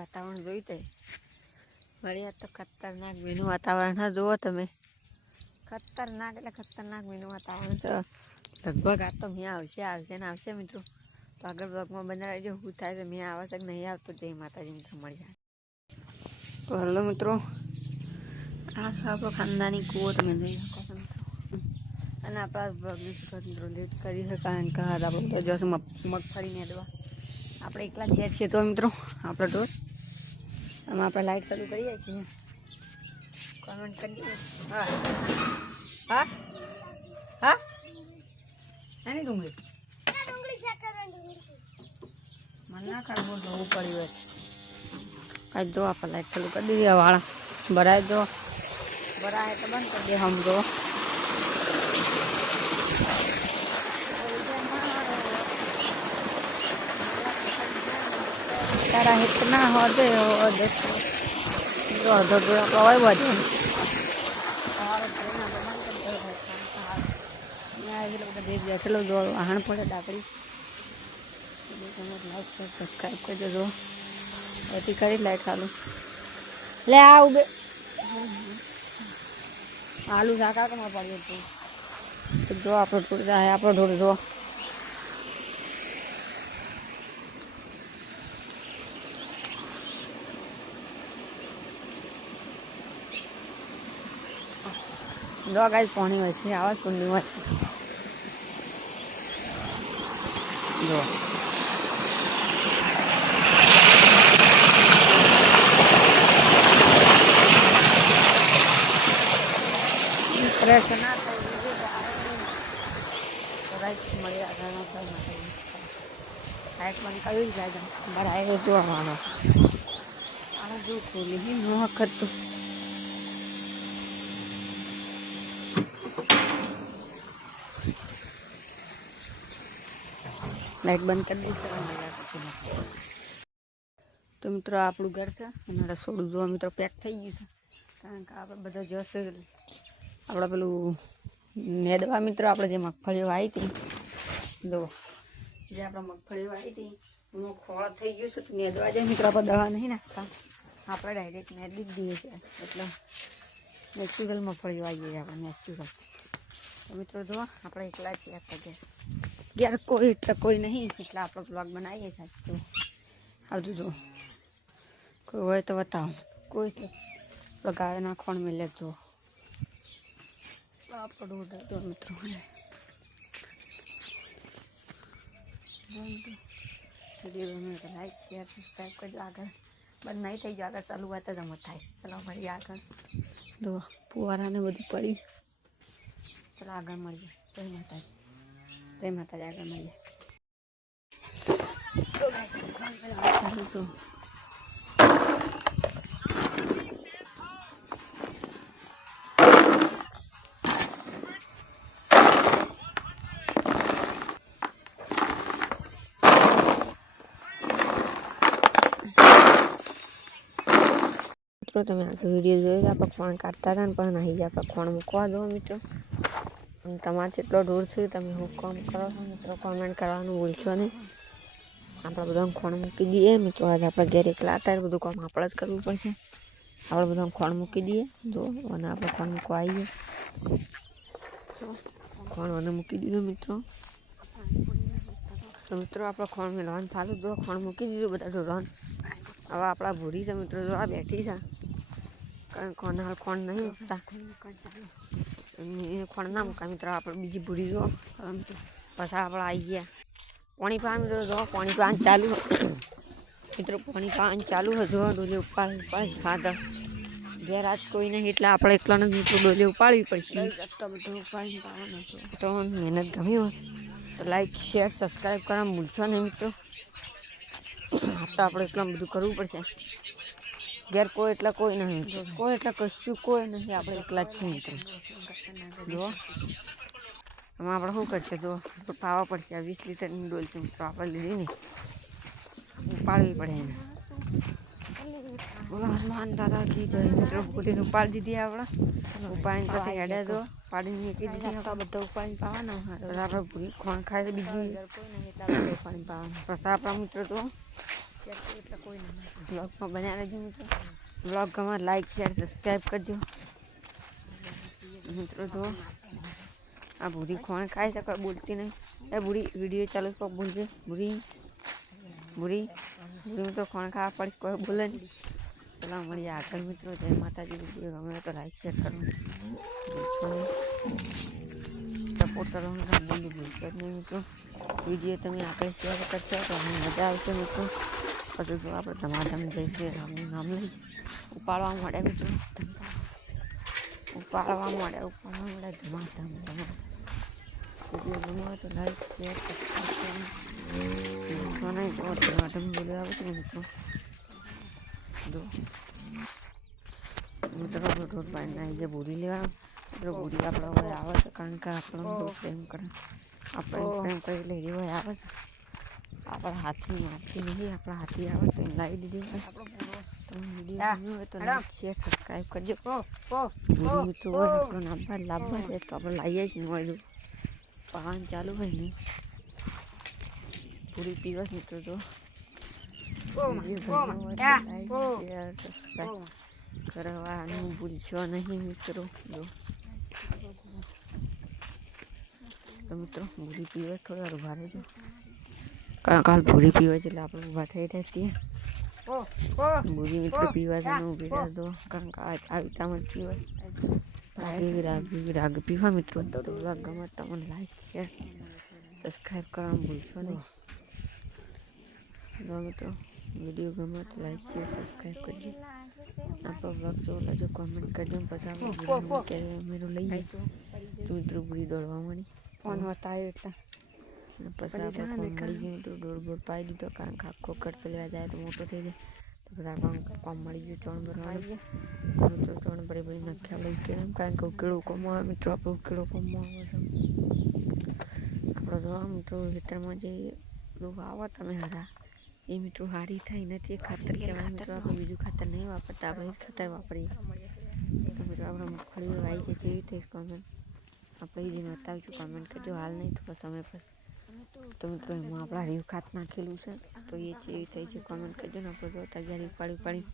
વાતાવરણ જોઈ તે વળી આ તો ખતરનાક મીનું વાતાવરણ હા જુઓ તમે ખતરનાક એટલે ખતરનાક મીનું વાતાવરણ છે લગભગ આ તો મેં આવશે ને આવશે મિત્રો તો આગળ બ્લોગમાં બનાવી જો શું થાય છે મેં આવે છે કે નહીં આવતો જય માતાજી મિત્રો મળી જાય તો હેલો મિત્રો આ છે આપણો ખાનદાની કૂવો તમે જોઈ શકો છો મિત્રો અને આપણા બ્લોગની મિત્રો લેટ કરી છે કારણ કે આપણે બધા જોશે મગફળી નેદવા આપણે એકલા જ છીએ તો મિત્રો આપણો ઢોર આમાં આપણે લાઈટ ચાલુ કરીએ છીએ કોમેન્ટ કરી હા હા હા એની ડુંગળી મને ના કાઢવું જોવું પડ્યું હોય કાંઈ જો આપણે લાઈટ ચાલુ કરી દીધી વાળા ભરાય જો ભરાય તો બંધ કરી દે હમ જો તારા इतना हो दे जो दो दो कवाई बजे और यहाँ ये लोग देख जाते लोग जो आहन पड़े डाकड़ी लाइक कर सब्सक्राइब कर जो ऐसी करी लाइट चालू ले आओ बे आलू झाका तो मैं पड़ी तो जो आप टूट जाए आप ढूंढ जो जो गाइस पानी હોય છે આવાજ કુંડી હોય છે જો પ્રેશર ના થાય તો ગાઈસ મળી આગળનો તો માટે લાઈટ બંધ કરી જાય બરાબર જોવાનો આ જો ખોલી નો વખત તો लाइट बंद कर दी तो मित्रों આપણું ઘર છે અને રસોડું જો મિત્રો પેક થઈ ગયું છે કારણ કે આપણે બધા જોશે આપણે પેલું નેદવા મિત્રો આપણે જે મગફળીઓ આવી હતી જો જે આપણે મગફળીઓ આવી હતી એનું ખોળ થઈ ગયું છે નેદવા જાય મિત્રો આપણે દવા નહીં નાખતા આપણે ડાયરેક્ટ નેદી જ દઈએ છીએ એટલે નેચરલ મગફળીઓ આવી જાય આપણે નેચરલ તો મિત્રો જો આપણે એકલા જ છીએ यार कोई એટલે કોઈ નહીં એટલે આપણો બ્લોગ બનાવીએ છીએ તો આવજો જો કોઈ હોય તો બતાવો કોઈ તો ગાય નાખણ મળે તો આપણો તો મિત્રો વિડીયોને લાઈક શેર સબસ્ક્રાઈબ કરજો આગળ બંધ નહીં થઈ ગયો આગળ ચાલુ હોય તો જમત થાય ચલો મળીએ આગળ જો પુવારાને બધું પડી ચલો આગળ મળીએ જય માતાજી જય માતાજી આગળ મળીએ મિત્રો તમે આગળ વિડીયો જોયો આપણે ખોણ કાઢતા હતા ને પણ અહીં આપણે ખોણ મૂકવા દો મિત્રો તમારે જેટલો દૂર છે તમે હું કામ કરો છો મિત્રો કોમેન્ટ કરવાનું ભૂલશો નહીં આપણે બધાને ખોણ મૂકી દઈએ મિત્રો આજે આપણે ઘેર એકલા હતા બધું કામ આપણે જ કરવું પડશે આપણે બધાને ખોણ મૂકી દઈએ જો અને આપણે ખોણ મૂકવા આવીએ તો ખોણ મને મૂકી દીધું મિત્રો તો મિત્રો આપણે ખોણ મેળવાનું ચાલુ જો ખોણ મૂકી દીધું બધા ઢોરણ હવે આપણા ભૂરી છે મિત્રો જો આ બેઠી છે કારણ કોને હાલ ખોણ નહીં મૂકતા ખોણ ના મૂકા મિત્રો આપણે બીજી ભૂરી જો પછી આપણે આવી ગયા પાણી પાવા મિત્રો જો પાણી પાવાનું ચાલુ મિત્રો પાણી પાવાનું ચાલુ હતું ડોલી ઉપાડી ફાદર ઘેર આજ કોઈ નહીં એટલે આપણે એકલાને જ મિત્રો ડોલી ઉપાડવી પડશે તો બધું ઉપાડીને પાવાનું છે તો મહેનત ગમી હોય તો લાઈક શેર સબસ્ક્રાઈબ કરવાનું ભૂલશો નહીં મિત્રો તો આપણે એકલા બધું કરવું પડશે ઘેર કોઈ એટલે કોઈ નહીં કોઈ એટલે કશું કોઈ નથી આપણે એકલા જ છીએ મિત્રો જો આમાં આપણે શું કરશે જો પાવા પડશે 20 લીટરની ડોલ છે મિત્રો આપણે લીધી ને ઉપાડવી પડે એને બોલો હનુમાન દાદા કી જય મિત્રો બોલીને ઉપાડી દીધી આપણે ઉપાડીને પછી હેડ્યા જો પાડીને મૂકી દીધી આપણે બધા ઉપાડીને પાવાના આપણે પૂરી ખોણ ખાય છે બીજી ઉપાડીને પાવાના પછી આપણા મિત્રો તો બ્લોગમાં બન્યા રહેજો મિત્રો. બ્લોગમાં લાઈક શેર સબસ્ક્રાઈબ કરજો મિત્રો. જો આ ભૂરી ખોણ ખાઈ શકે બોલતી નહીં. એ ભૂરી વિડીયો ચાલુ કોક બોલજે. ભૂરી ભૂરી ભૂરી તો ખોણ ખાવા પડી કોઈ બોલે નહીં. પેલા મળીએ આગળ મિત્રો. જય માતાજી. વિડીયો ગમે તો લાઈક શેર કરવાનું સપોર્ટ કરવાનું બોલી ભૂલશો જ નહીં મિત્રો. વિડીયો તમે આગળ શેર કરશો તો અમને મજા આવશે મિત્રો. પછી જો આપણે ધમાધમ જય શ્રી રામનું નામ લઈ ઉપાડવા મળે મિત્રો. ઉપાડવા મળે ધમાધમ ધમાધમ. વિડીયો ગમે તો લાઈક શેર સબસ્ક્રાઈબ કરવાનું નહીં. જો ધમાધમ બોલી આવે છે મિત્રો. જો મિત્રો રોડ પાણી નાઈ જે ભૂરી લેવા મિત્રો. ભૂરી આપણે હવે આવે છે કારણ કે આપણો બહુ પ્રેમ કરે. આપણે પ્રેમ કરી એટલે એ હોય આવે છે. આપણા હાથની મારતી નહીં. આપણા હાથી આવે તો એને લાવી દીધી છે. તમે વિડીયો ગમ્યો હોય તો લાઈક શેર સબસ્ક્રાઈબ કરજો. ભૂરી મિત્રો હોય આપણો નામવા લાવવા છે તો આપણે લાવીએ જ નહીં હોય. પાન ચાલુ હોય ને ભૂરી પીવા મિત્રો. તો વિડીયો ગમ્યો હોય તો લાઈક શેર સબસ્ક્રાઈબ કરવાનું ભૂલશો નહીં મિત્રો. જો તો મિત્રો ભૂરી પીવે થોડી વાર ઉભા રહેજો. કાલ ભૂરી પીવે છે એટલે આપણે ઊભા થઈ રહેતી. ભૂરી મિત્રો પીવા છે ઊભી રહેજો કારણ કે આવી તામાં પીવા રાગ પીવા મિત્રો. તો બ્લોગ ગમે તમને લાઈક શેર સબસ્ક્રાઈબ કરવાનું ભૂલશો નહીં. જો મિત્રો વિડીયો ગમે તો લાઈક શેર સબસ્ક્રાઈબ કરજો. આપણો બ્લોગ જોવો લાજો કોમેન્ટ કરજો. પછી આપણે મેરું લઈએ તો મિત્રો ભૂરી દોડવા મળી ફોન બતાવ્યો એટલે પછી આપણે ફોન મળી ગયું તો દોડ બોડ પાઈ દીધો કારણ કે આખો ખર્ચ લેવા જાય તો મોટો થઈ જાય. તો પછી આપણને કોમ મળી ગયું ચોણ ભરવાનું. મિત્રો ચોણ ભરી ભરી નાખ્યા લઈ કેળમ કારણ કે ઉકેળું કોમો આવે મિત્રો. આપણે ઉકેળું કોમો આવે છે આપણે જોવા મિત્રો. ખેતરમાં જે લોકો આવો તમે હારા એ મિત્રો હારી થાય નથી. ખાતર કહેવાય મિત્રો. આપણે બીજું ખાતર નહીં વાપરતા. આપણે એ ખાતર વાપરીએ તો મિત્રો આપણે મગફળી વાવી છે જેવી થઈ કોમેન્ટ આપણે એ જઈને બતાવીશું. કોમેન્ટ કરજો. હાલ નહીં થોડો સમય પછી તો મિત્રો એમાં આપણા રીવ ખાત નાખેલું છે તો એ જેવી થઈ છે કોમેન્ટ કરજો ને. આપણે જો તૈયારી પાડી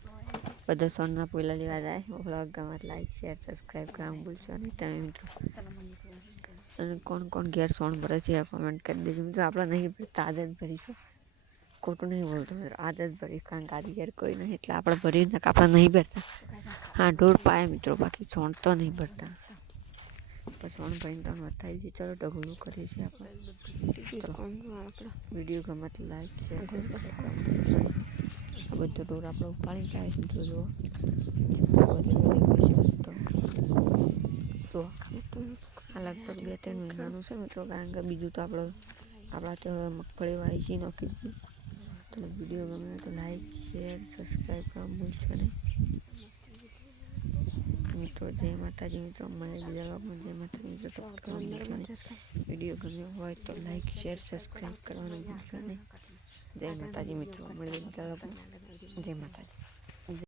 બધા સોનના પોયલા લેવા જાય. બ્લોગ ગમે લાઈક શેર સબસ્ક્રાઈબ કરવાનું ભૂલશો નહીં તમે મિત્રો. અને કોણ ઘેર સોન ભરે છે કોમેન્ટ કરી દેજો મિત્રો. આપણે નહીં ભરતા આદત ભરીશું. ખોટું નહીં બોલતો મિત્રો. આદત ભરી કારણ કે આદિ ઘેર કોઈ નહીં એટલે આપણે ભરી નાખ. આપણે નહીં ભરતા. હા ઢોર પાયા મિત્રો બાકી છોણ તો નહીં ભરતા. પછી છોણ ભરીને તમે બતાવી દઈએ. ચલો ઢગલું કરીએ છીએ આપણે. વિડીયો ગમે તો લાઈક શેર સબસ્ક્રાઈબ આ બધો ઢોર આપણે ઉપાડી જાય મિત્રો. જો તો આ લગભગ 2-3 મહિનાનું છે મિત્રો કારણ કે બીજું તો આપણા તો મગફળી વાવી છે નોખી દીધી. તો વિડીયો ગમે તો લાઈક શેર સબસ્ક્રાઈબ કરવાનું ભૂલશો નહીં મિત્રો. જય માતાજી મિત્રો. મળે બીજા લોકોમાં જય માતાજી મિત્રો. સપોર્ટ કરવાનું ભૂલશો નહીં. વિડીયો ગમ્યો હોય તો લાઈક શેર સબસ્ક્રાઈબ કરવાનું ભૂલશો નહીં. જય માતાજી મિત્રો. મળે બીજા લોકોમાં જય માતાજી.